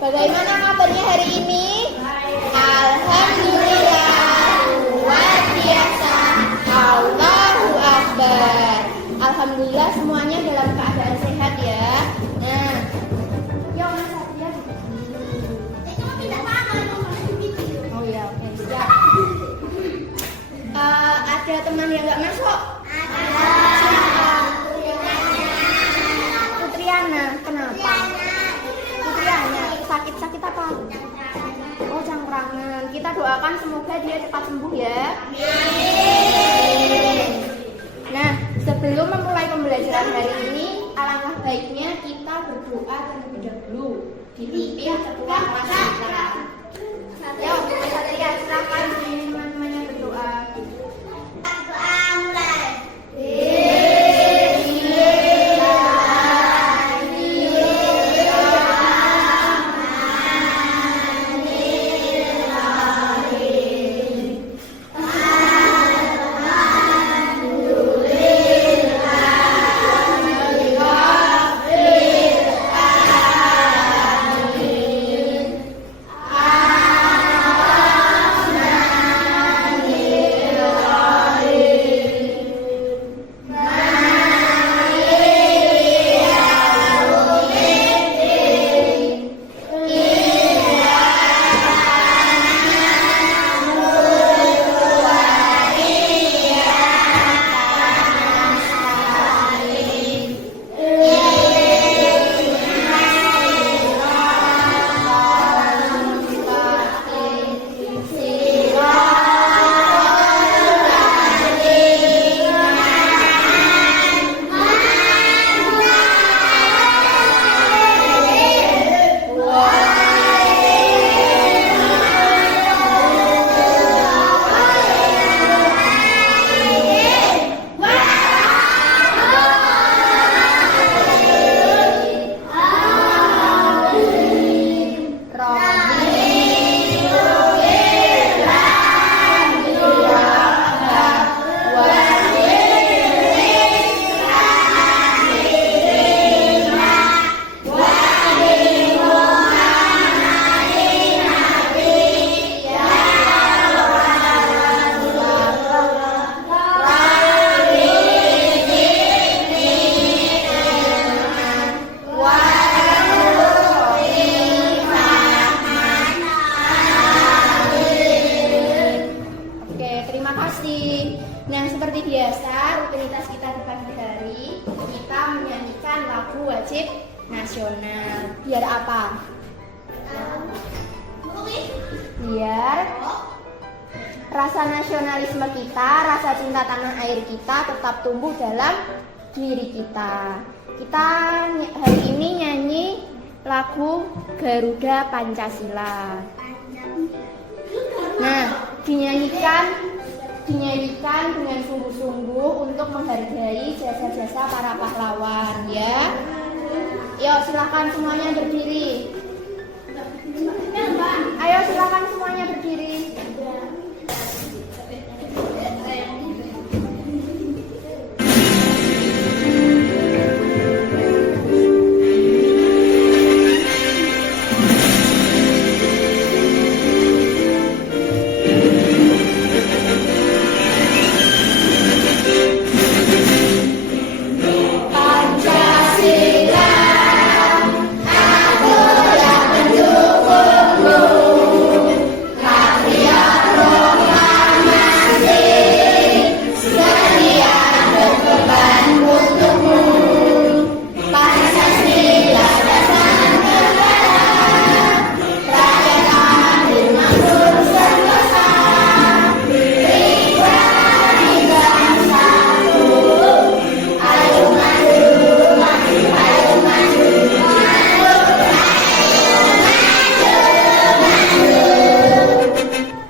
Bagaimana kabarnya hari ini? Alhamdulillah, luar biasa. Allahu Akbar. Alhamdulillah semuanya dalam keadaan sehat ya. Nah, yuk Mas Satria. Oh ya, oke. Ya. Ada teman yang nggak masuk? Ada. Putriana, kenapa? Putriana, sakit apa? Oh, cangkrangan. Kita doakan semoga dia cepat sembuh ya. Nah, sebelum memulai pembelajaran hari ini, alangkah baiknya kita berdoa terlebih dahulu dipimpin ketua kelas kita. Yuk, Satria, silakan teman-temannya berdoa. Doa mulai. Nah, seperti biasa, rutinitas kita di pagi hari, kita menyanyikan lagu wajib nasional. Biar apa? Biar rasa nasionalisme kita, rasa cinta tanah air kita tetap tumbuh dalam diri kita. Kita hari ini nyanyi lagu Garuda Pancasila. Nah, dinyanyikan dengan sungguh-sungguh untuk menghargai jasa-jasa para pahlawan ya. Yuk, silakan semuanya berdiri. Ayo silakan semuanya berdiri.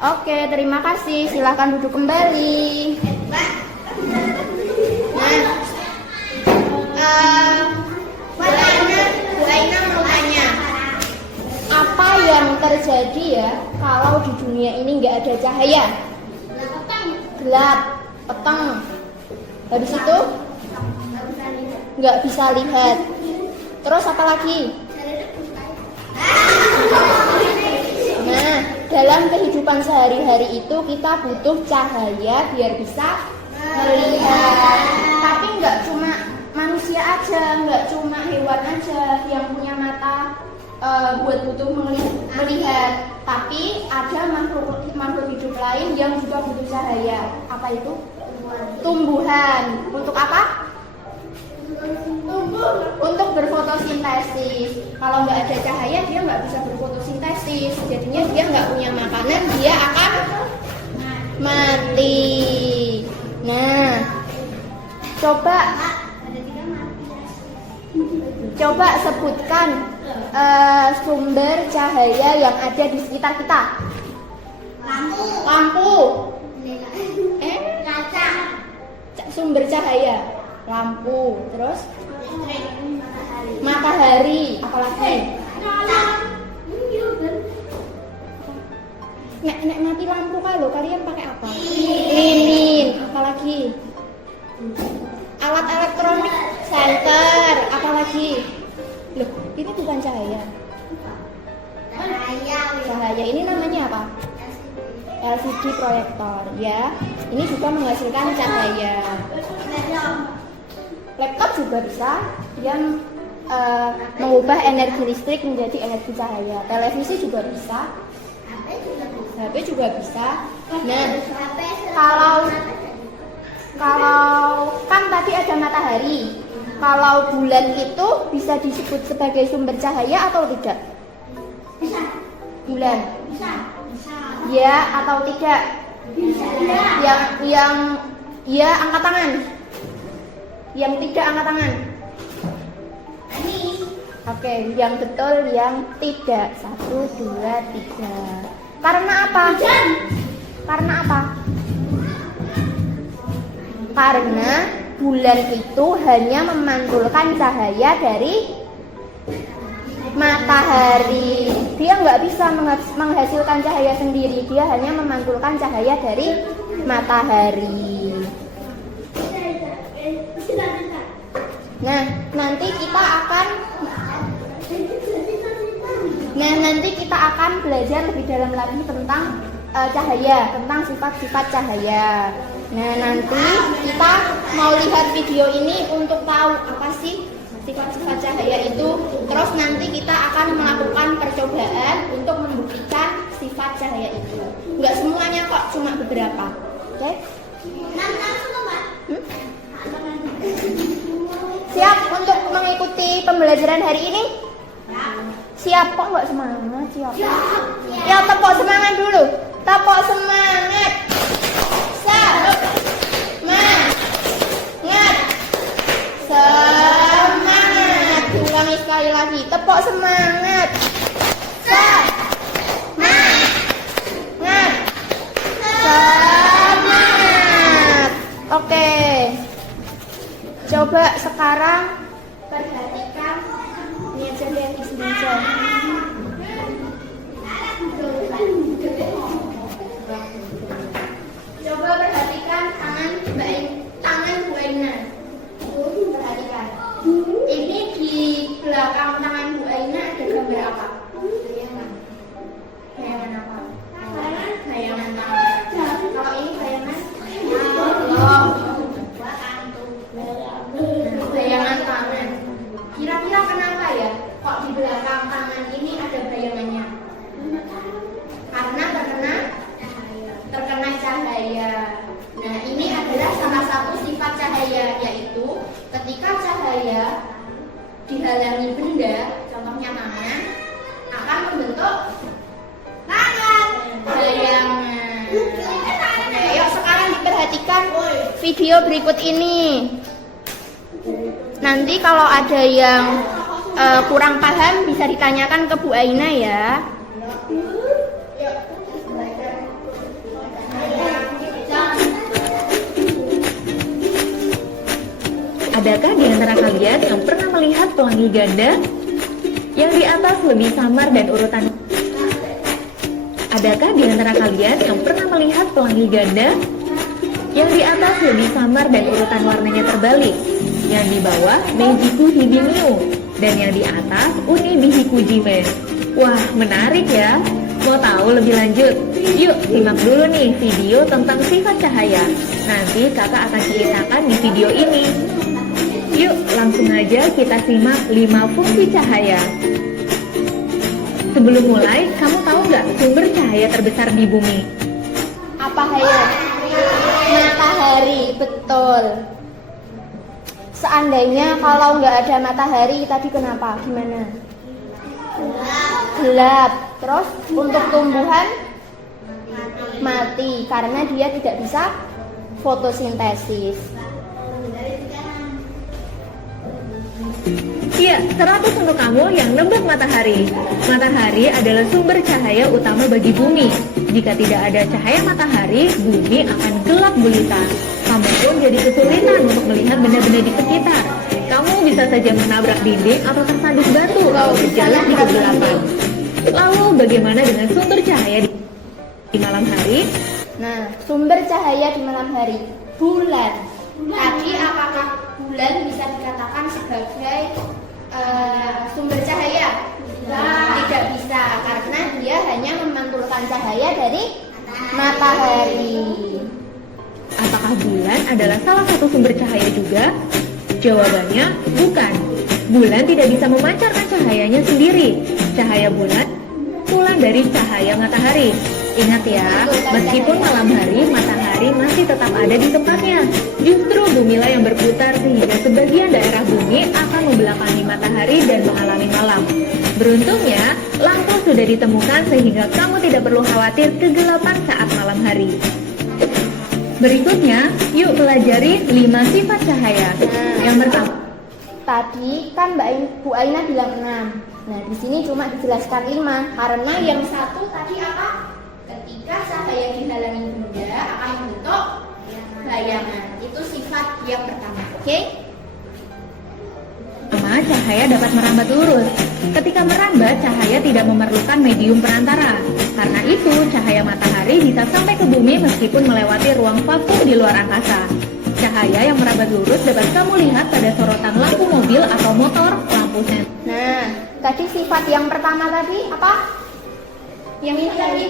Oke, terima kasih. Silakan duduk kembali. cahaya. Gelap, petang. Habis itu nggak bisa lihat. Terus apa lagi? Nah, dalam kehidupan sehari-hari itu kita butuh cahaya biar bisa melihat. Tapi nggak cuma manusia aja, nggak cuma hewan aja yang punya mata buat butuh melihat. Tapi ada makhluk hidup lain yang juga butuh cahaya. Apa itu? Tumbuhan. Untuk apa? Untuk berfotosintesis. Kalau nggak ada cahaya dia nggak bisa berfotosintesis. Jadinya dia nggak punya makanan, dia akan mati. Nah, coba sebutkan sumber cahaya yang ada di sekitar kita. Lampu. Kaca. Sumber cahaya. Lampu. Terus? Matahari. Apalagi? Nek mati lampu kalau kalian pakai apa? Lilin. Apalagi? Alat elektronik. Senter. Apalagi? Loh, ini bukan cahaya. Cahaya ini namanya apa? LCD proyektor, ya. Ini juga menghasilkan cahaya. Laptop juga bisa, dia mengubah energi listrik menjadi energi cahaya. Televisi juga bisa, HP juga bisa. Nah, kalau kan tadi ada matahari. Kalau bulan itu bisa disebut sebagai sumber cahaya atau tidak? Bisa. Bulan. Bisa. Ya atau tidak? Bisa. Yang ya angkat tangan. Yang tidak angkat tangan. Ini. Oke, yang betul yang tidak. 1, 2, 3. Karena apa? Karena apa? Karena bulan itu hanya memantulkan cahaya dari matahari. Dia nggak bisa menghasilkan cahaya sendiri. Dia hanya memantulkan cahaya dari matahari. Nah, nanti kita akan belajar lebih dalam lagi tentang cahaya, tentang sifat-sifat cahaya. Nah, nanti kita mau lihat video ini untuk tahu apa sih sifat-sifat cahaya itu. Terus nanti kita akan melakukan percobaan untuk membuktikan sifat cahaya itu. Enggak semuanya kok, cuma beberapa. Oke? Siap untuk mengikuti pembelajaran hari ini? Siap kok nggak semangat? Siap. Ya, tepuk semangat dulu. Tepuk semangat. Semangat. Ulangi sekali lagi. Tepuk semangat. Semangat. Oke. Coba sekarang perhatikan. Ini aja yang disengaja. Coba perhatikan tangan Bu Aina. Perhatikan. Ini di belakang tangan Bu Aina ada gambar apa? Bayangan apa? Bayangan tangan. Kalau ini bayangan bayangan tangan. Kira-kira kenapa ya? Kok di belakang tangan ini ada bayangannya? Karena terkena cahaya. Nah, ini adalah salah satu sifat cahaya, yaitu ketika cahaya dihalangi benda, contohnya tangan, akan membentuk bayangan. Oke, yuk sekarang diperhatikan video berikut ini. Nanti kalau ada yang kurang paham bisa ditanyakan ke Bu Aina ya. Adakah di antara kalian yang pernah melihat pelangi ganda yang di atas lebih samar dan urutan? Adakah di antara kalian yang pernah melihat pelangi ganda? Yang di atas lebih samar dan urutan warnanya terbalik. Yang di bawah Meijiku Hibinyu dan yang di atas Uni Bihikujime. Wah, menarik ya. Mau tahu lebih lanjut? Yuk, simak dulu nih video tentang sifat cahaya. Nanti kakak akan ceritakan di video ini. Yuk, langsung aja kita simak 5 fungsi cahaya. Sebelum mulai, kamu tahu nggak sumber cahaya terbesar di bumi? Apa hayo? Matahari, betul. Seandainya kalau nggak ada matahari tadi kenapa? Gimana? Gelap. Terus untuk tumbuhan mati karena dia tidak bisa fotosintesis. Iya, 100 untuk kamu yang nebak matahari. Matahari adalah sumber cahaya utama bagi bumi. Jika tidak ada cahaya matahari, bumi akan gelap gulita. Kamu pun jadi kesulitan untuk melihat benda-benda di sekitar. Kamu bisa saja menabrak dinding atau tersandung batu kalau berjalan di kegelapan. Lalu bagaimana dengan sumber cahaya di malam hari? Nah, sumber cahaya di malam hari, bulan. Tadi apakah bulan bisa dikatakan sebagai sumber cahaya? Tidak bisa, karena dia hanya memantulkan cahaya dari matahari. Apakah bulan adalah salah satu sumber cahaya juga? Jawabannya bukan. Bulan tidak bisa memancarkan cahayanya sendiri. Cahaya bulan pulang dari cahaya matahari. Ingat ya, meskipun malam hari, matahari masih tetap ada di tempatnya. Justru bumilah yang berputar sehingga sebagian daerah bumi akan membelakangi matahari dan mengalami malam. Beruntungnya, lampu sudah ditemukan sehingga kamu tidak perlu khawatir kegelapan saat malam hari. Berikutnya, yuk pelajari 5 sifat cahaya. Yang pertama, tadi kan Bu Aina bilang 6. Nah, di sini cuma dijelaskan 5 karena yang satu tadi apa? Ketika cahaya dihalangi benda akan membentuk bayangan. Itu sifat yang pertama. Oke? cahaya dapat merambat lurus. Ketika merambat, cahaya tidak memerlukan medium perantara. Karena itu, cahaya matahari bisa sampai ke bumi meskipun melewati ruang vakum di luar angkasa. Cahaya yang merambat lurus dapat kamu lihat pada sorotan lampu mobil atau motor, lampu sen. Nah, tadi sifat yang pertama tadi apa? Yang ini tadi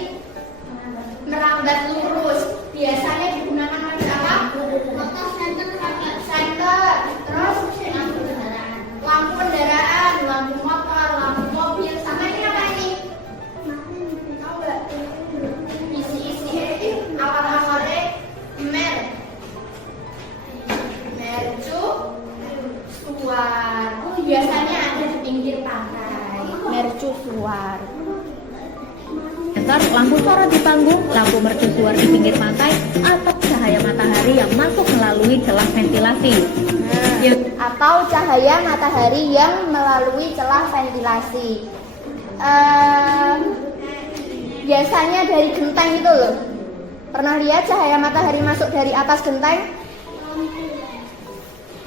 merambat lurus. Biasanya digunakan pada apa? Senter. Terus lampu kendaraan, lampu motor, lampu mobil. Sama ini apa ini? Tahu nggak? Isi-isi awal-awalnya mercusuar. Biasanya ada di pinggir pantai. Mercusuar. Senter, lampu sorot di panggung, lampu mercusuar di pinggir pantai, atau cahaya matahari yang masuk melalui celah ventilasi. Atau cahaya matahari yang melalui celah ventilasi. Biasanya dari genteng itu loh. Pernah lihat cahaya matahari masuk dari atas genteng?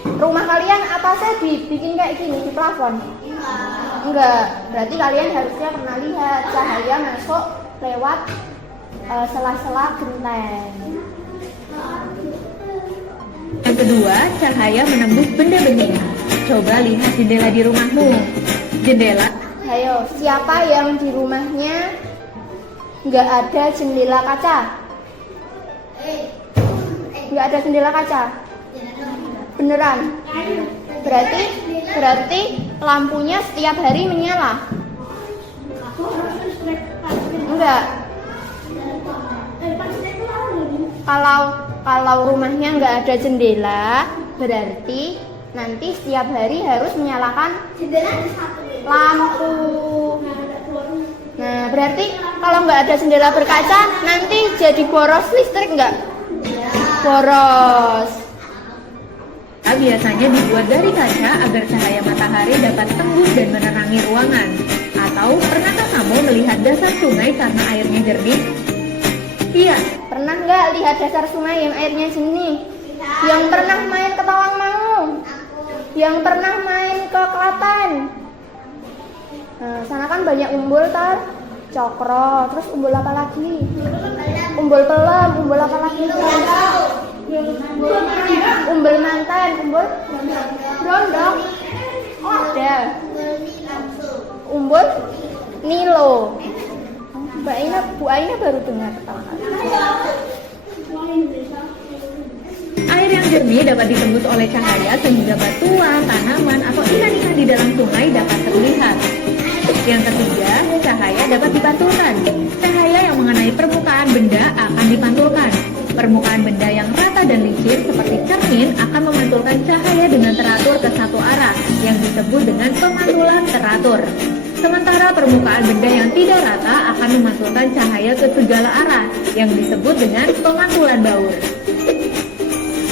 Rumah kalian atasnya dibikin kayak gini di plafon? Enggak. Berarti kalian harusnya pernah lihat cahaya masuk lewat sela-sela genteng. Yang kedua, cahaya menembus benda bening. Coba lihat jendela di rumahmu. Jendela. Ayo, siapa yang di rumahnya nggak ada jendela kaca? Nggak ada jendela kaca? Beneran? Berarti lampunya setiap hari menyala? Enggak. Kalau rumahnya nggak ada jendela, berarti nanti setiap hari harus menyalakan lampu. Nah, berarti kalau nggak ada jendela berkaca, nanti jadi boros listrik nggak? Boros. Biasanya dibuat dari kaca agar cahaya matahari dapat tembus dan menerangi ruangan. Atau pernahkah kamu melihat dasar sungai karena airnya jernih? Iya. Pernah nggak lihat dasar sungai yang airnya jernih? Yang pernah main ke Tawangmangu? Yang pernah main ke Klaten? Nah, sana kan banyak umbul, Tar. Cokro. Terus umbul apa lagi? Umbul pelem. Umbul apa lagi? Umbul mantan. Umbul brondong. Oh, ada. Umbul Nilo. Bu Aina baru dengar pertama kali. Air yang jernih dapat ditembus oleh cahaya sehingga batuan, tanaman, atau ikan-ikan di dalam sungai dapat terlihat. Yang ketiga, cahaya dapat dipantulkan. Cahaya yang mengenai permukaan benda akan dipantulkan. Permukaan benda yang rata dan licin seperti cermin akan memantulkan cahaya dengan teratur ke satu arah yang disebut dengan pemantulan teratur. Sementara permukaan benda yang tidak rata akan memantulkan cahaya ke segala arah yang disebut dengan pemantulan baur.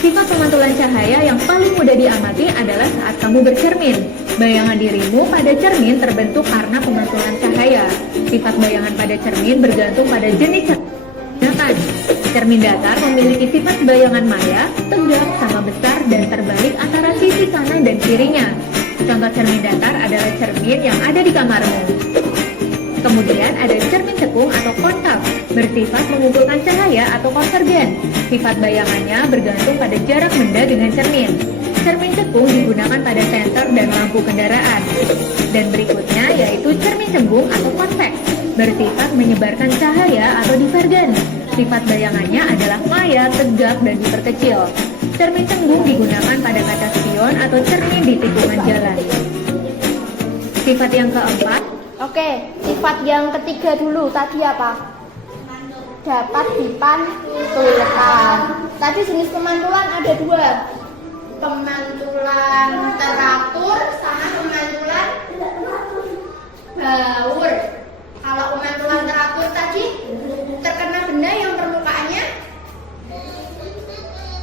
Sifat pemantulan cahaya yang paling mudah diamati adalah saat kamu bercermin. Bayangan dirimu pada cermin terbentuk karena pemantulan cahaya. Sifat bayangan pada cermin bergantung pada jenis cermin. Cermin datar memiliki sifat bayangan maya, tegak, sama besar, dan terbalik antara sisi kanan dan kirinya. Contoh cermin datar adalah cermin yang ada di kamarmu. Kemudian ada cermin cekung atau konkav, bersifat mengumpulkan cahaya atau konvergen. Sifat bayangannya bergantung pada jarak benda dengan cermin. Cermin cekung digunakan pada senter dan lampu kendaraan. Dan berikutnya yaitu cermin cembung atau konveks, bersifat menyebarkan cahaya atau divergen. Sifat bayangannya adalah maya, tegak, dan diperkecil. Cermin cembung digunakan pada kaca spion atau cermin di tikungan jalan. Sifat yang keempat. Oke, sifat yang ketiga dulu. Tadi apa? Dapat dipantulkan. Tadi jenis pemantulan ada dua. Pemantulan teratur sama pemantulan baur. Kalau pemantulan teratur tadi terkena benda yang permukaannya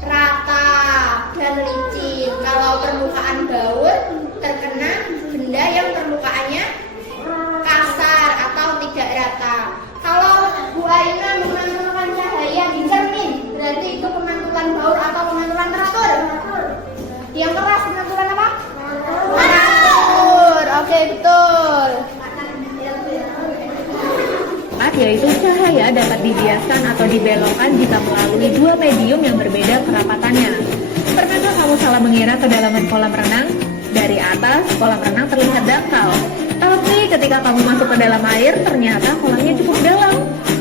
rata dan licin. Kalau permukaan baur terkena benda yang permukaannya kasar atau tidak rata. Kalau Bu Aina memantulkan cahaya di cermin, berarti itu pemantulan baur atau pemantulan teratur? Yang keras pemantulan apa? Teratur. Oke, betul. Yaitu cahaya dapat dibiaskan atau dibelokkan jika melalui dua medium yang berbeda kerapatannya. Pernahkah kamu salah mengira kedalaman kolam renang? Dari atas, kolam renang terlihat dangkal. Tapi ketika kamu masuk ke dalam air, ternyata kolamnya cukup dalam.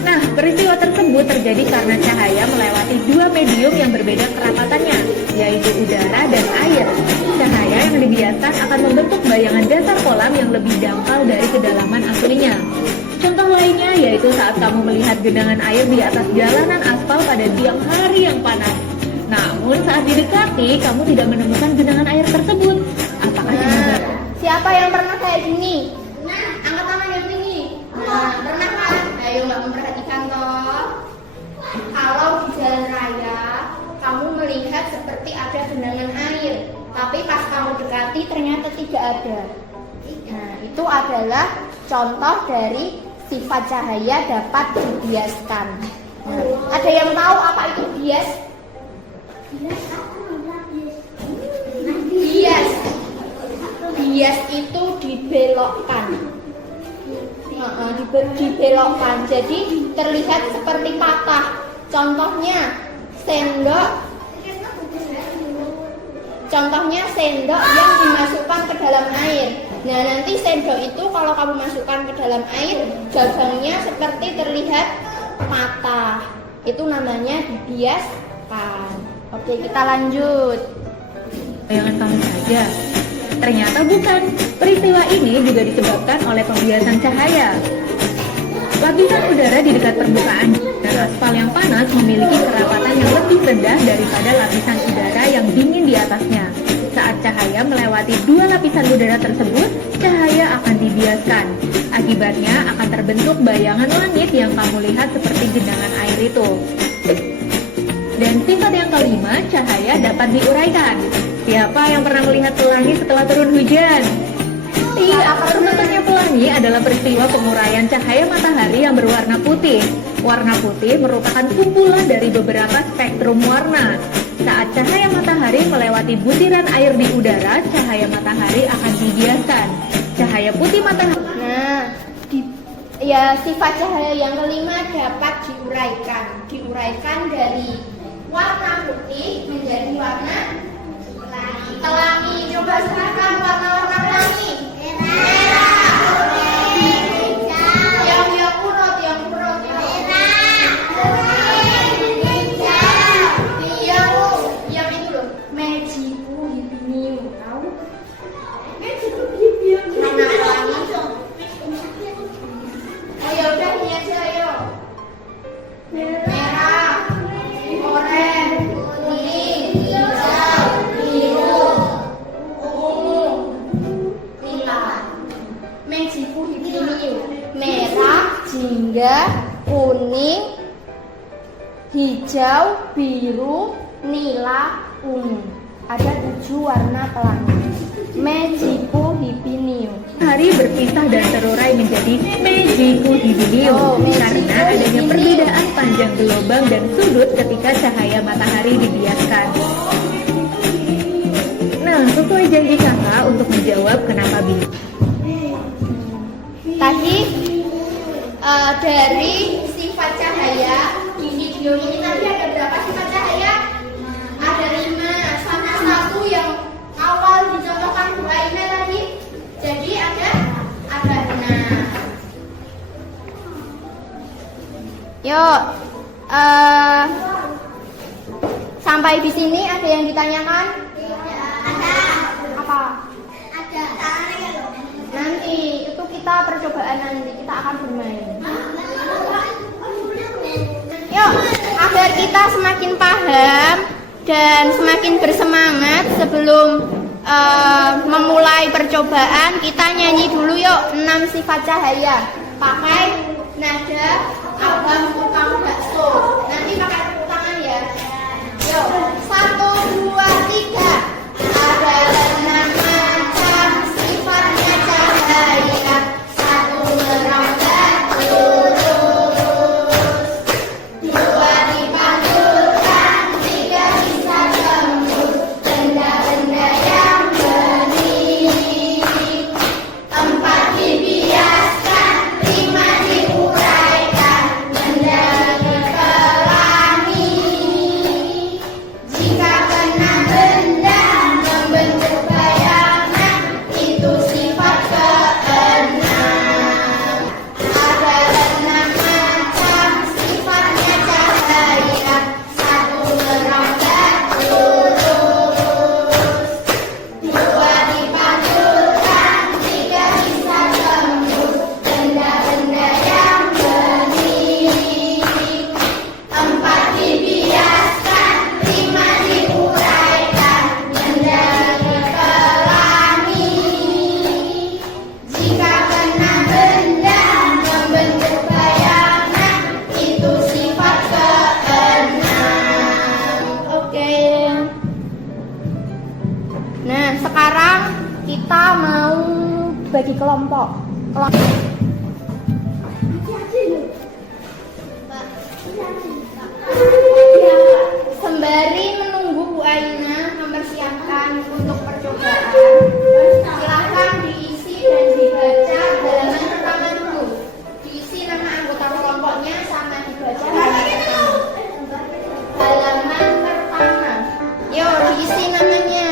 Nah, peristiwa tersebut terjadi karena cahaya melewati dua medium yang berbeda kerapatannya, yaitu udara dan air. Cahaya yang dibiaskan akan membentuk bayangan dasar kolam yang lebih dangkal dari kedalaman aslinya. Contoh lainnya yaitu saat kamu melihat genangan air di atas jalanan aspal pada siang hari yang panas. Namun saat didekati, kamu tidak menemukan genangan air tersebut. Apakah ini? Siapa yang pernah kayak gini? Angkat tangan yang tinggi. Pernah kan? Ayo nggak memperhatikan toh. Kalau di jalan raya, kamu melihat seperti ada genangan air, tapi pas kamu dekati ternyata tidak ada. Nah, itu adalah contoh dari sifat cahaya dapat dibiaskan. Nah, ada yang tahu apa itu bias? Bias itu dibelokkan. Dibelokkan. Jadi terlihat seperti patah. Contohnya sendok yang dimasukkan ke dalam air. Nah, nanti sendok itu kalau kamu masukkan ke dalam air, gagangnya seperti terlihat patah. Itu namanya dibiaskan. Oke, kita lanjut. Bayangan kamu saja. Ternyata bukan. Peristiwa ini juga disebabkan oleh pembiasan cahaya. Lapisan udara di dekat permukaan dan aspal yang panas memiliki kerapatan yang lebih rendah daripada lapisan udara yang dingin di atasnya. Saat cahaya melewati dua lapisan udara tersebut, cahaya akan dibiaskan. Akibatnya akan terbentuk bayangan langit yang kamu lihat seperti genangan air itu. Dan sifat yang kelima, cahaya dapat diuraikan. Siapa yang pernah melihat pelangi setelah turun hujan? Iya, terbentuknya pelangi adalah peristiwa penguraian cahaya matahari yang berwarna putih. Warna putih merupakan kumpulan dari beberapa spektrum warna. Saat cahaya matahari melewati butiran air di udara, cahaya matahari akan dibiaskan. Cahaya putih matahari. Nah, Ya, sifat cahaya yang kelima dapat diuraikan dari warna putih menjadi warna pelangi. Coba sebutkan warna-warna pelangi. Merah, kuning, hijau. Yang urut. Hijau. Yang itu loh. Mejiku hibiniu. Tahu? Mejiku hibiniu. Warna pelangi. Oh ya udah ini aja ayo. Merah, oranye, kuning, hijau, biru, ungu, nila. Mejiku hibiniu. Merah, jingga, kuning, hijau, biru, nila, ungu. Ada 7 warna pelangi. Mejiku hibiniu. Matahari berpisah dan terurai menjadi Mejiku hibiniu karena adanya perbedaan panjang gelombang dan sudut ketika cahaya matahari dibiaskan. Nah, sesuai janji kakak untuk menjawab kenapa bingung. Tadi dari sifat cahaya di video ini tadi ada berapa sifat cahaya? Ada 5 sama 1 yang awal dicontohkan Bu Aina tadi. Jadi ada 6. Yuk, sampai di sini ada yang ditanyakan? Ada. Apa? Ada. Nanti itu kita percobaan nanti kita akan bermain. Yuk, agar kita semakin paham dan semakin bersemangat sebelum memulai percobaan, kita nyanyi dulu yuk 6 sifat cahaya. Pakai nada abang tukang bakso. Nanti pakai tepuk tangan ya. Yuk, 1, 2, 3. Ada 6 macam sifatnya cahaya. 1 merambat lurus, 2 dipantulkan, 3 bisa tembus benda-benda yang bening, 4 dibiaskan, 5 diuraikan menjadi pelangi. Jika kena benda membentuk bayangan, itu sifat keenam. Ada 6 macam sifatnya cahaya. 1 merambat lurus, 2 dipantulkan, 3 bisa tembus benda-benda yang bening, 4 dibiaskan, 5 diuraikan menjadi pelangi. Jika kena benda membentuk bayangan, itu sifat keenam. Oke. Nah, sekarang kita mau bagi kelompok. Sembari menunggu Bu Aina mempersiapkan untuk percobaan, silakan diisi dan dibaca halaman pertama dulu. Diisi nama anggota kelompoknya sama dibaca halaman pertama. Yuk, diisi namanya.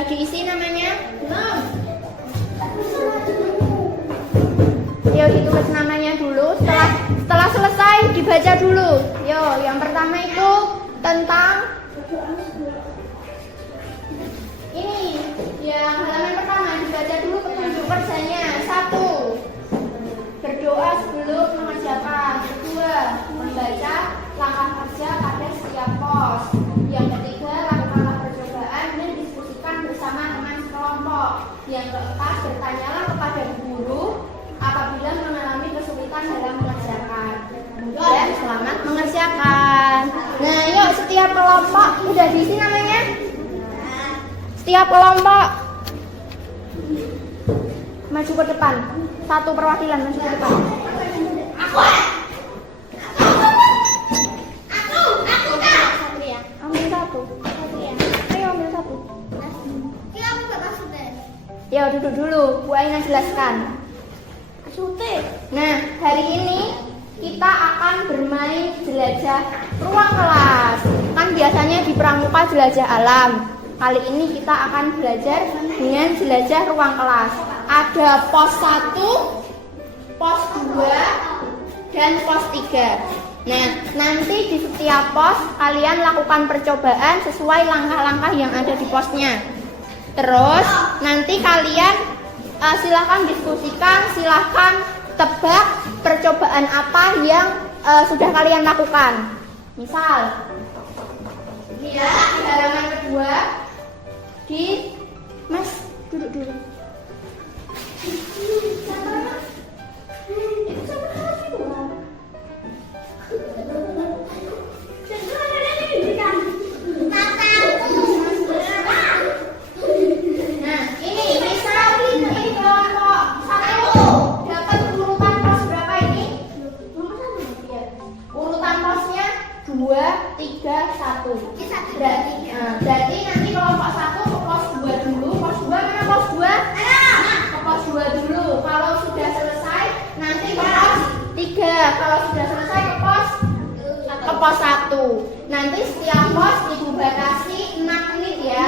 Sudah diisi namanya? Belum. Yo, ditulis namanya dulu. Setelah selesai dibaca dulu. Yo, yang pertama itu tentang ini. Yang halaman pertama dibaca dulu petunjuk kerjanya. 1. Berdoa sebelum mengerjakan. 2. Membaca langkah kerja pada setiap pos. Yang ketiga, lakukanlah percobaan dan diskusikan bersama teman sekelompok. Yang keempat, bertanyalah kepada guru apabila mengalami kesulitan dalam mengerjakan. Kemudian selamat mengerjakan. Nah, yuk setiap kelompok udah diisi namanya? Setiap kelompok maju ke depan. 1 perwakilan maju ke depan. Aku ambil 1. Ayo ambil 1. Ya duduk dulu, Bu Aina jelaskan. Nah, hari ini kita akan bermain jelajah ruang kelas. Kan biasanya di pramuka jelajah alam. Kali ini kita akan belajar dengan jelajah ruang kelas. Ada pos 1, pos 2, dan pos 3. Nah, nanti di setiap pos kalian lakukan percobaan sesuai langkah-langkah yang ada di posnya. Terus nanti kalian silahkan diskusikan, silahkan tebak percobaan apa yang sudah kalian lakukan. Misal, ini ya, di halaman kedua, di Mas duduk dulu. Nah, ini misal ini kelompok 1 dapat urutan pos berapa ini? Urutan posnya 2, 3, 1. Berarti nanti kelompok 1 ke pos 2 dulu. Pos 2 mana pos 2? Ke pos 2 dulu. Kalau sudah selesai nanti ke pos 3. Kalau sudah selesai ke pos 1. Nanti setiap pos Ibu batasi 6 menit ya.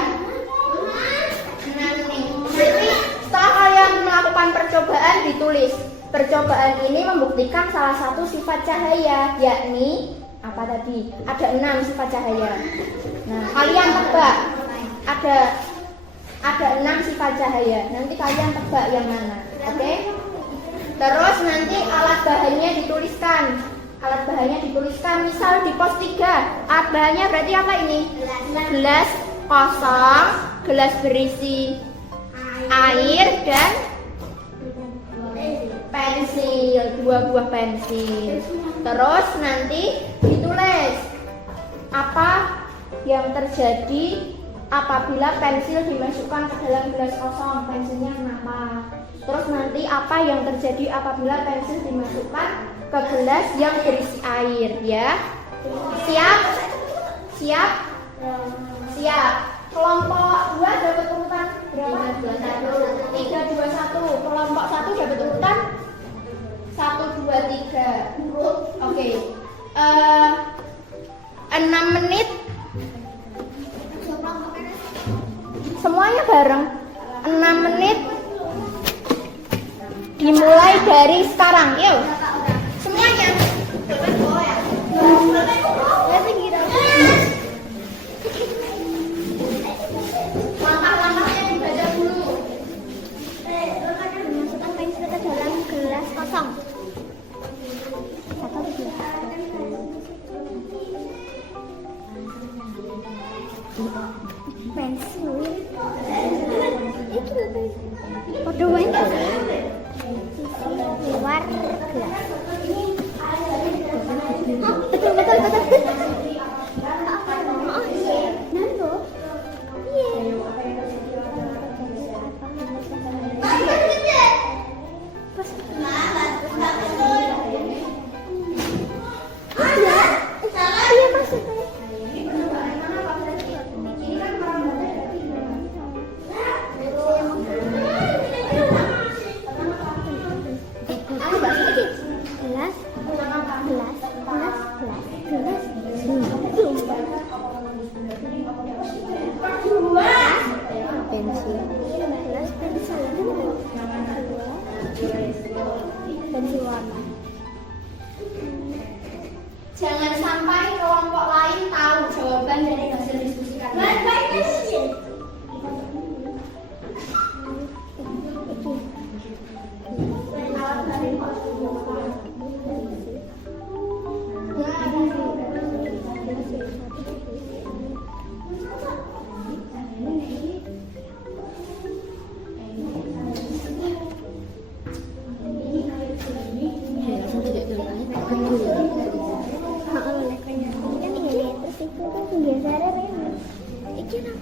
6 menit. Nanti setelah kalian melakukan percobaan ditulis. Percobaan ini membuktikan salah satu sifat cahaya, yakni apa tadi? Ada 6 sifat cahaya. Nah, kalian tebak. Ada 6 sifat cahaya. Nanti kalian tebak yang mana. Oke? Terus nanti alat bahannya dituliskan. Alat bahannya dituliskan. Misal di pos 3, alat bahannya berarti apa ini? Gelas kosong, gelas berisi air dan pensil, 2 buah pensil. Terus nanti ditulis apa yang terjadi apabila pensil dimasukkan ke dalam gelas kosong, pensilnya kenapa? Terus nanti apa yang terjadi apabila pensil dimasukkan ke gelas yang berisi air, ya? Siap? Siap? Siap. Kelompok 2 dapat urutan berapa? 3, 2, 1. Kelompok 1 dapat urutan 1, 2, 3. Oke. 6 menit. Semuanya bareng. 6 menit. Dimulai dari sekarang. Yuk. Semuanya. Langkah-langkahnya dibaca dulu. Masukkan pensil ke dalam gelas kosong. Pensil. Itu luar gelas. Betul. ganti warna. Jangan sampai kelompok lain tahu jawaban dari hasil diskusi kalian.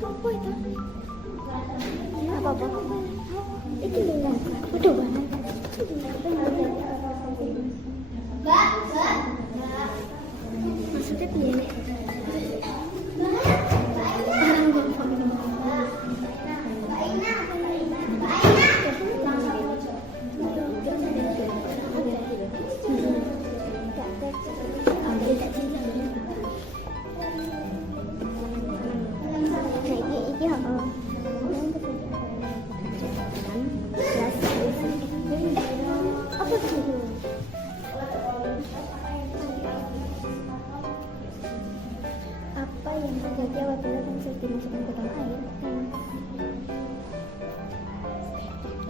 Apa itu? Apa? Itu bilang. Aduh, maksudnya begini. Apa yang terjadi apabila pensil dimasukkan ke dalam air?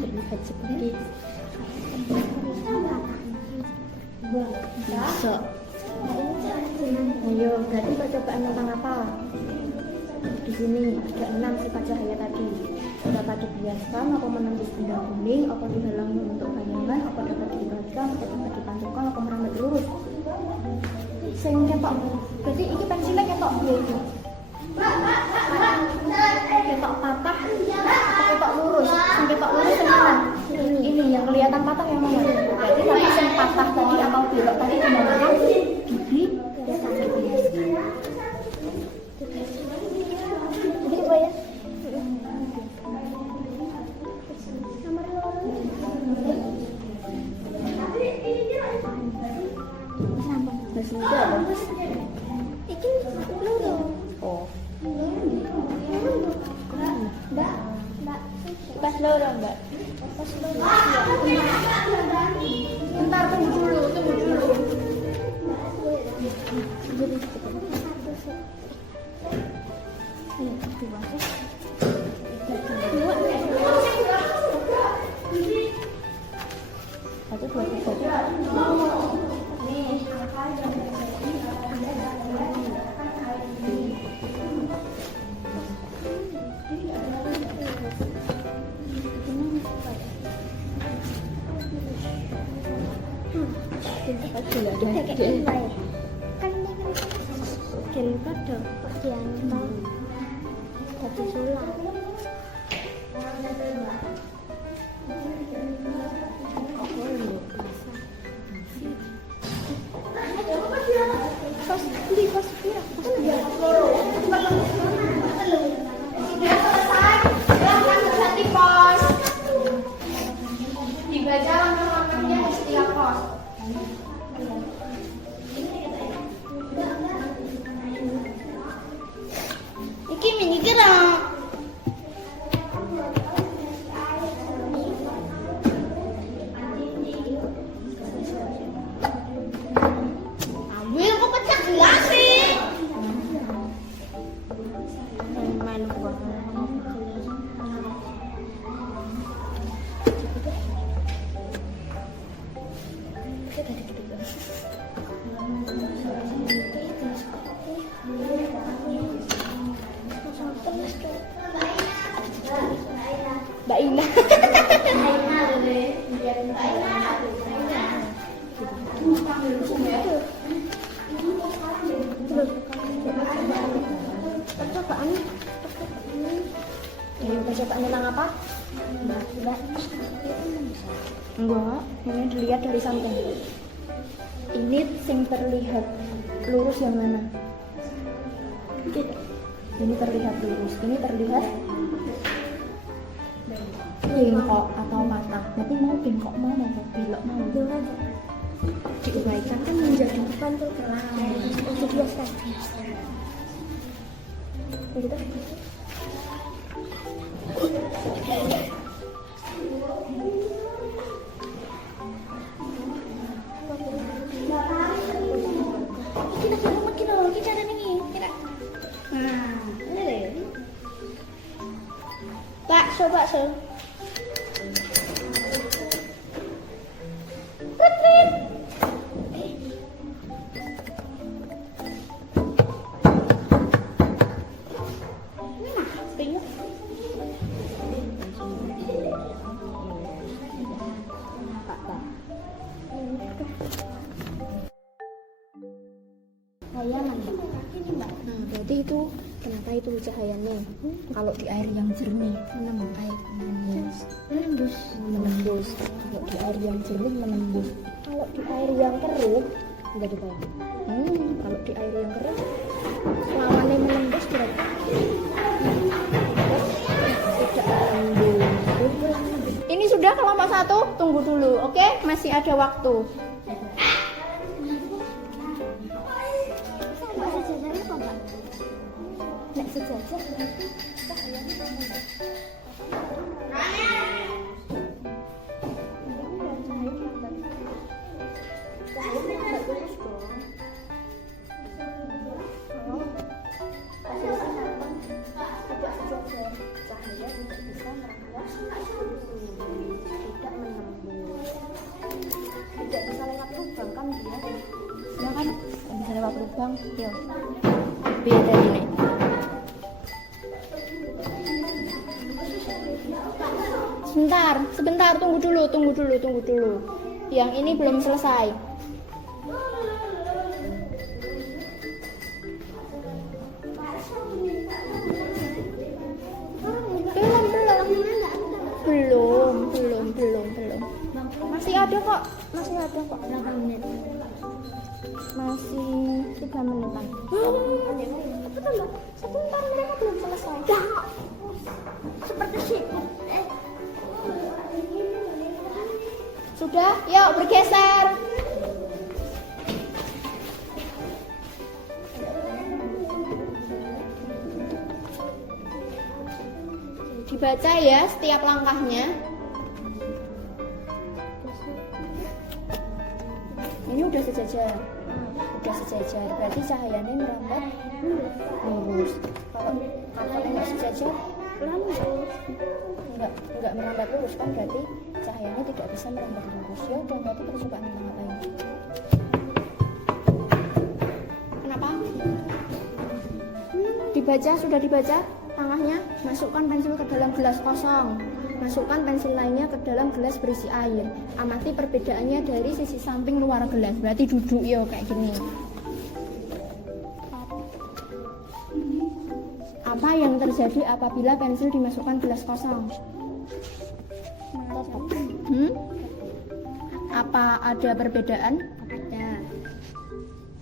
Terlihat seperti Bisa. Ayo, berarti percobaan tentang apa? Di sini ada 6 sifat cahaya tadi. Dapat dibiaskan, apa menembus benda kuning, apa dihalangi untuk bayangan, apa dapat dibalikan, apa dapat dipantulkan, apa merambat lurus. Sing ketok, berarti ini pensilnya ketok dia itu. Ketok patah, apa ketok lurus? Sing ketok lurus yang mana? Ini yang kelihatan patah yang mana? Berarti tadi sing patah tadi atau belok tadi di mana? Gigi. jadi apa ya? Terus itu apa? Itu peluru. Oh, Mbak. pas loro mbak. Bentar, tunggu dulu. Satu, dua, tiga. Kita kayak gimana ya? Kan ini kan gelap dong, bagian satu sulam. Pas beli pas dia. Sudah selesai, silahkan berganti pos. Dibaca langkah-langkahnya di setiap pos. Iki mini gerak. Ambil kok pecah gelas sih. Main buah. Mbak Ina. Percobaan. Percobaan tentang apa? Enggak, ini dilihat dari samping. Ini sing terlihat lurus yang mana? Ini terlihat lurus, ini terlihat bengkok atau patah. Tapi mau bengkok mana? Mau belok mau? Diubahkan kan menjadi Pantul kelas. Untuk 12 tadi. gitu. Bakso, bakso. Nah, berarti itu kenapa itu cahayanya? Kalau di air yang jernih menembus. Kalau di air yang jernih menembus. Kalau di air yang keruh enggak dibayang. Kalau di air yang keruh lawannya menembus berarti tidak menembus. Ini sudah kelompok 1, tunggu dulu, oke? Masih ada waktu. Nek sejajar berarti cahayanya menembus. Cahaya merambat terus dong. Tidak sejajar, cahaya tidak bisa merambat, tidak menembus, tidak bisa lewat lubang kan dia? Ya kan, nggak bisa lewat lubang. Yo, beda ini. Sebentar, tunggu dulu. Yang ini belum selesai. Belum. Masih ada kok. Berapa menit? Masih 3 menitan. Sebentar, mereka belum selesai. Seperti sibuk. Sudah, yuk bergeser. Dibaca ya setiap langkahnya. Ini udah sejajar. Berarti cahayanya merambat lurus. Kalau nggak sejajar, nggak merambat lurus kan berarti cahayanya tidak bisa merambat lurus. Ya udah, berarti percobaan kita ngapain? Kenapa? Sudah dibaca tengahnya. Masukkan pensil ke dalam gelas kosong. Masukkan pensil lainnya ke dalam gelas berisi air. Amati perbedaannya dari sisi samping luar gelas. Berarti duduk yo kayak gini. Apa yang terjadi apabila pensil dimasukkan gelas kosong? Apa ada perbedaan? Ada.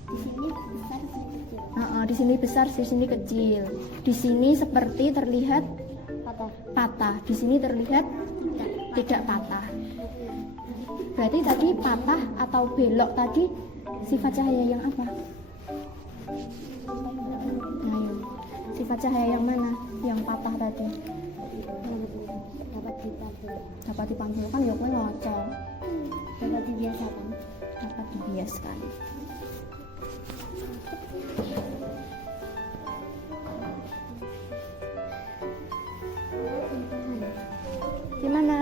Di sini besar, di sini kecil. Di sini besar, di sini kecil. Di sini seperti terlihat patah. Di sini terlihat tidak patah. Berarti tadi patah atau belok tadi sifat cahaya yang apa? Ayo. Sifat cahaya yang mana? Yang patah tadi. Dapat dipantulkan ya kan ngocok. Dapat dibiasakan. Dapat dibiaskan. Gimana?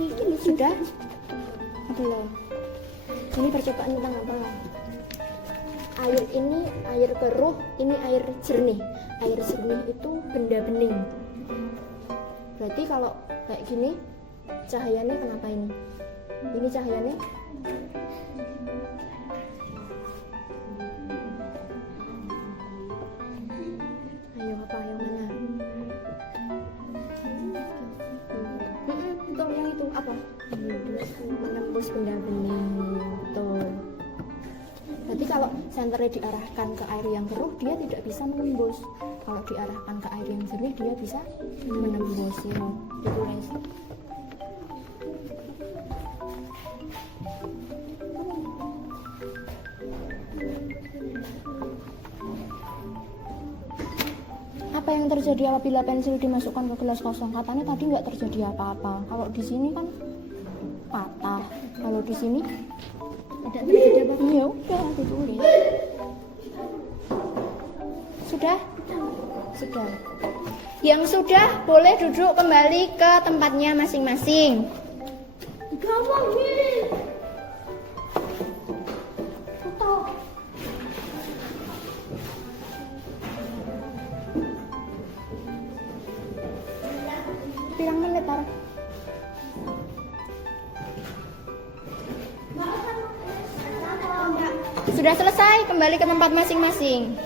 Ini Sudah? Belum. Ini percobaan tentang apa? Air ini air keruh, ini air jernih. Air jernih itu benda bening. Berarti kalau kayak gini, cahayanya kenapa ini? Ini cahayanya ayo apa yang mana? Betul, yang itu apa? Menembus benda bening. Betul. Berarti kalau senternya diarahkan ke air yang keruh, dia tidak bisa menembus. Kalau diarahkan ke air yang jernih, dia bisa menembus. Ya, ditulis. Apa yang terjadi apabila pensil dimasukkan ke gelas kosong? Katanya tadi nggak terjadi apa-apa. Kalau di sini kan patah. Kalau di sini tidak terjadi apa? ya udah ditulis. Sudah? Yang sudah boleh duduk kembali ke tempatnya masing-masing. Pirang menit, Tar? Sudah selesai, kembali ke tempat masing-masing.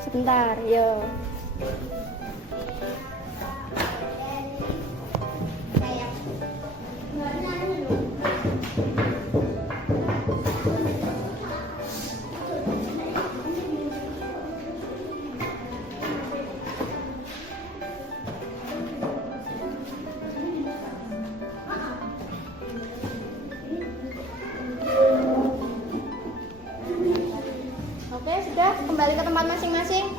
Sebentar, yo. Oke, sudah kembali ke tempat masing-masing.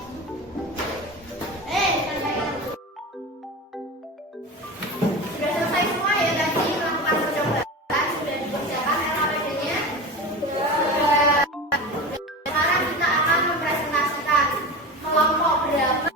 Sudah selesai semua ya tadi melakukan percobaan, sudah dikerjakan LKPD-nya. Sekarang kita akan mempresentasikan kelompok berapa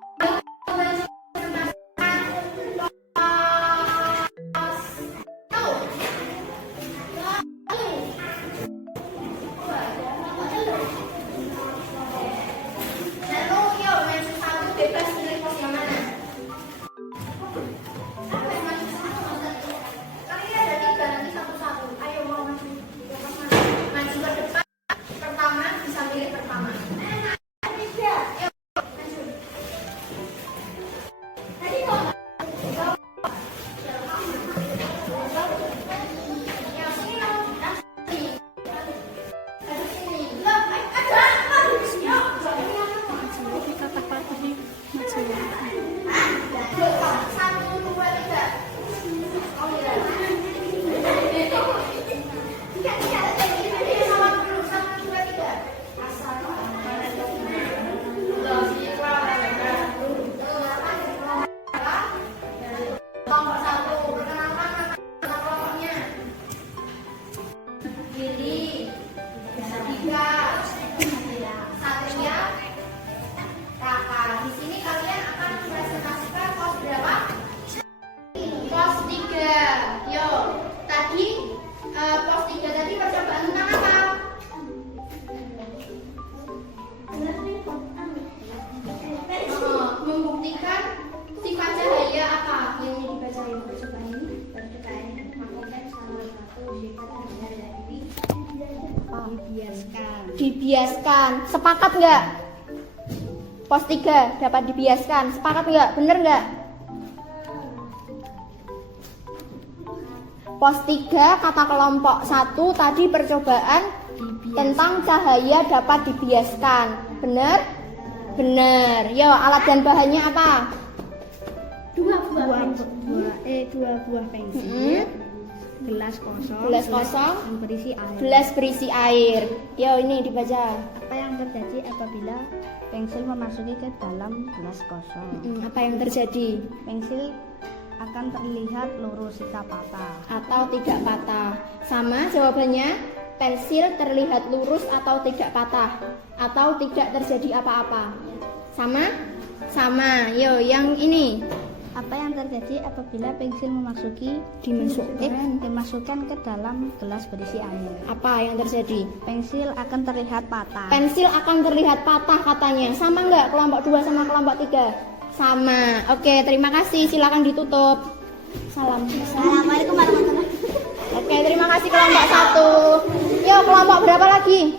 dibiaskan. Sepakat nggak? Pos 3 dapat dibiaskan. Sepakat nggak? Bener nggak? Pos 3 kata kelompok 1 tadi percobaan tentang cahaya dapat dibiaskan. Bener? Bener. Yo, alat dan bahannya apa? Dua buah pensil. Gelas kosong yang berisi air. Gelas berisi air. Yo, ini dibaca. Apa yang terjadi apabila pensil memasuki ke dalam gelas kosong? Apa yang terjadi? Pensil akan terlihat lurus jika patah atau tidak patah. Sama jawabannya, pensil terlihat lurus atau tidak patah atau tidak terjadi apa-apa. Sama? Sama. Yo, yang ini. Apa yang terjadi apabila pensil dimasukkan ke dalam gelas berisi air? Apa yang terjadi? Pensil akan terlihat patah. Pensil akan terlihat patah katanya. Sama nggak kelompok 2 sama kelompok 3? Sama. Oke, terima kasih. Silakan ditutup. Salam. Assalamualaikum warahmatullahi wabarakatuh. Oke, terima kasih kelompok 1. Yo, kelompok berapa lagi?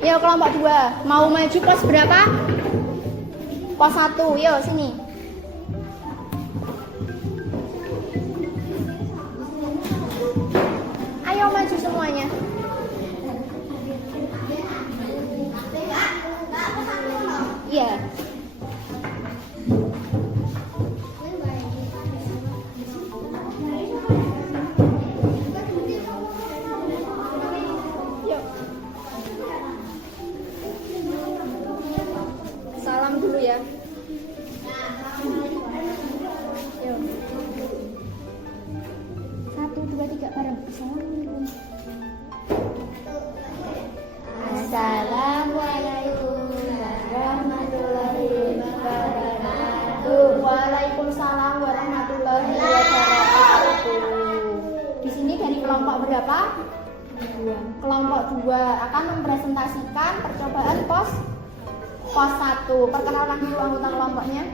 Yo, kelompok 2. Mau maju pos berapa? Pos 1. Yo, sini. Ayo maju semuanya. Iya. Yuk. Salam dulu ya. Yuk. 1, 2, 3 bareng. Assalamualaikum. Assalamualaikum warahmatullahi kelompok berapa? Kelompok 2 akan mempresentasikan percobaan pos 1. Perkenalkan dulu anggota kelompoknya.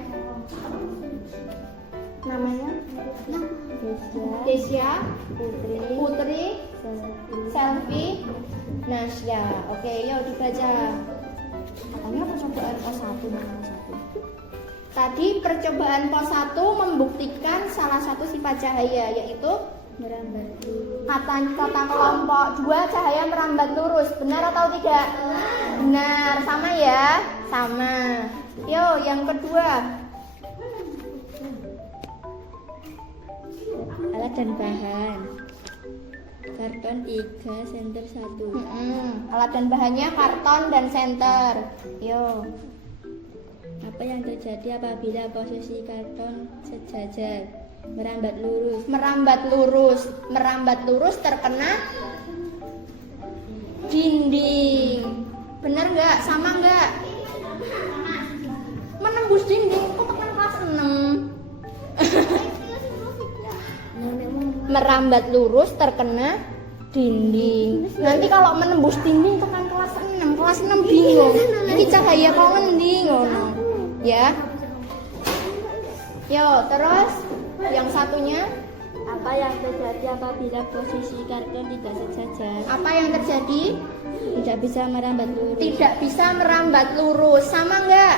Namanya? Desya, Putri, Selvi, Nasya. Oke, yuk dibaca. Katanya percobaan pos 1 nama 1. Tadi percobaan pos 1 membuktikan salah satu sifat cahaya, yaitu kata kelompok 2 cahaya merambat lurus. Benar atau tidak? Benar. Sama ya? Sama. Yo, yang kedua. Alat dan bahan. Karton 3, senter 1. Alat dan bahannya karton dan senter. Yo. Apa yang terjadi apabila posisi karton sejajar? Merambat lurus. Merambat lurus terkena dinding. Bener nggak? Sama nggak? Menembus dinding. Kok tekan kelas 6? Merambat lurus terkena dinding. Nanti kalau menembus dinding tekan kelas 6. Kelas 6 bingung. Ini cahaya kok ngendi ngono. Ya. Yo, terus yang satunya, Apa yang terjadi apabila posisi karton tidak sejajar? apa yang terjadi? Tidak bisa merambat lurus. Tidak bisa merambat lurus. Sama nggak?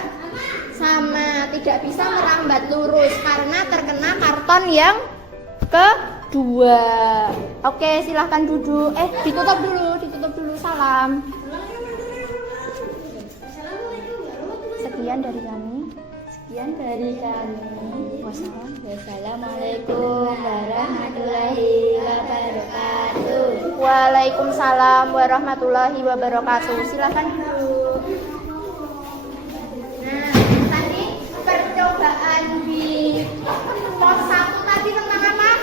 Sama. Tidak bisa merambat lurus karena terkena karton yang kedua. Oke, silahkan duduk. Ditutup dulu. Salam. Sekian dari kami. Wassalamualaikum warahmatullahi wabarakatuh. Waalaikumsalam warahmatullahi wabarakatuh. Silahkan duduk. Nah, tadi percobaan di pos 1 tadi tentang apa?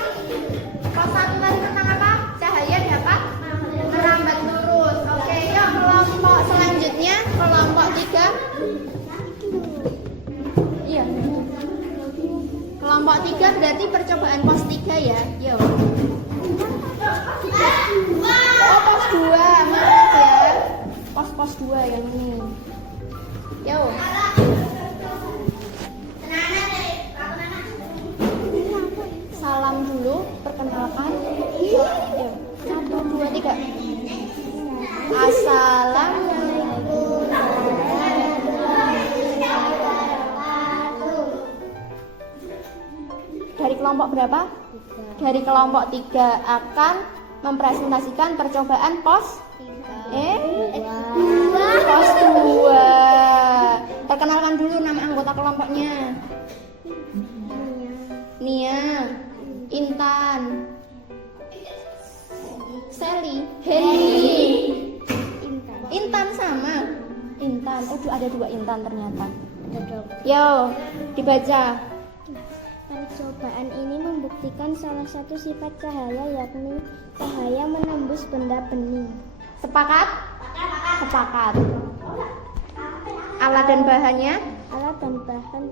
Pos 1 tadi tentang apa? Cahaya dapat merambat lurus. Oke, yuk kelompok selanjutnya, kelompok 3. Iya. Kelompok 3 berarti percobaan pos 3 ya. Yuk. Oh, pos 2, maaf ya. Pos 2 yang ini. Yuk. Salam dulu, perkenalkan. Yuk. 1, 2, 3. Assalamualaikum. Dari kelompok berapa? Dari kelompok 3 akan mempresentasikan percobaan pos pos 2. Perkenalkan dulu nama anggota kelompoknya. Nia, Intan, Sally, Heli, Intan sama. Intan. Oh, ada 2 Intan ternyata. Yo, dibaca. Percobaan ini membuktikan salah satu sifat cahaya, yakni cahaya menembus benda bening. Sepakat? Sepakat. Alat dan bahannya? Alat dan bahan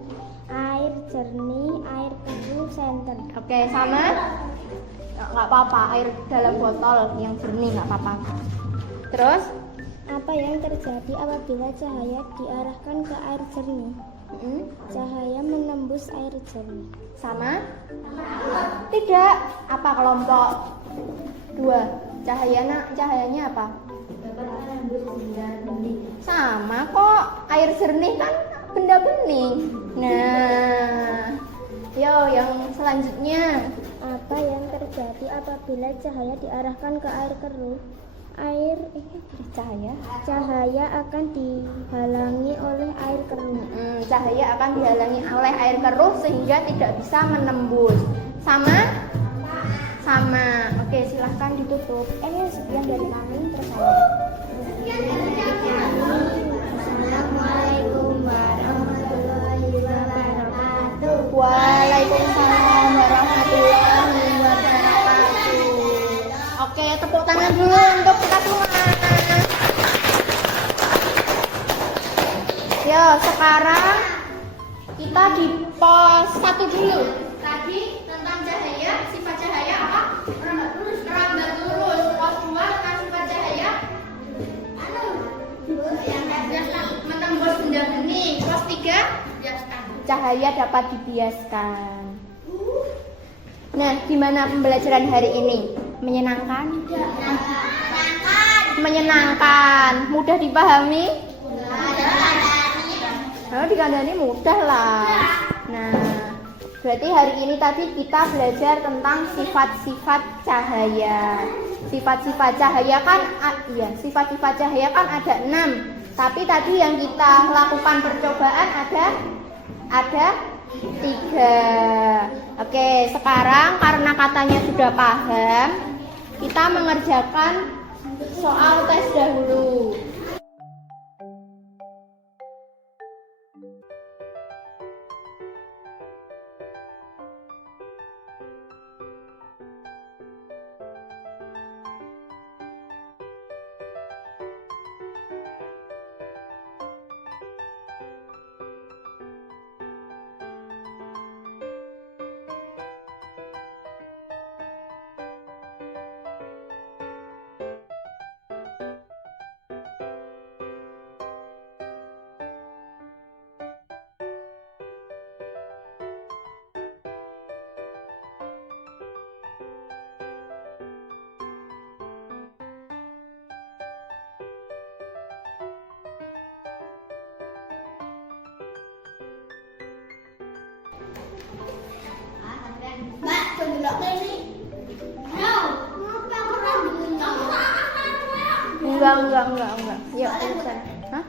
air jernih, air keruh, senter. Oke, sama? Nggak apa-apa, air dalam botol yang jernih nggak apa-apa. Terus? Apa yang terjadi apabila cahaya diarahkan ke air jernih? Cahaya menembus air jernih. Sama? Tidak. Apa kelompok 2? Cahayanya apa? Sama kok. Air jernih kan benda bening. Nah, yo yang selanjutnya. Apa yang terjadi apabila cahaya diarahkan ke air keruh? Cahaya akan dihalangi oleh air keruh. Cahaya akan dihalangi oleh air keruh sehingga tidak bisa menembus. Sama? Sama. Oke, silahkan ditutup. Sekian dari kami. Terus saya. Assalamualaikum warahmatullahi wabarakatuh. Waalaikumsalam warahmatullahi wabarakatuh. Oke, tepuk tangan dulu untuk kita semua. Yo, sekarang kita di pos 1 dulu. Tadi tentang cahaya, sifat cahaya apa? Merambat cahaya dapat dibiaskan. Nah, gimana pembelajaran hari ini? Menyenangkan? Menyenangkan. Mudah dipahami? Kalau dikandani mudah lah. Nah, berarti hari ini tadi kita belajar tentang sifat-sifat cahaya. Sifat-sifat cahaya kan, sifat-sifat cahaya kan ada 6. Tapi tadi yang kita lakukan percobaan ada 3. Oke, sekarang karena katanya sudah paham, kita mengerjakan soal tes dahulu. Mbak, coba ini. Enggak. Yuk, selesai. Hah?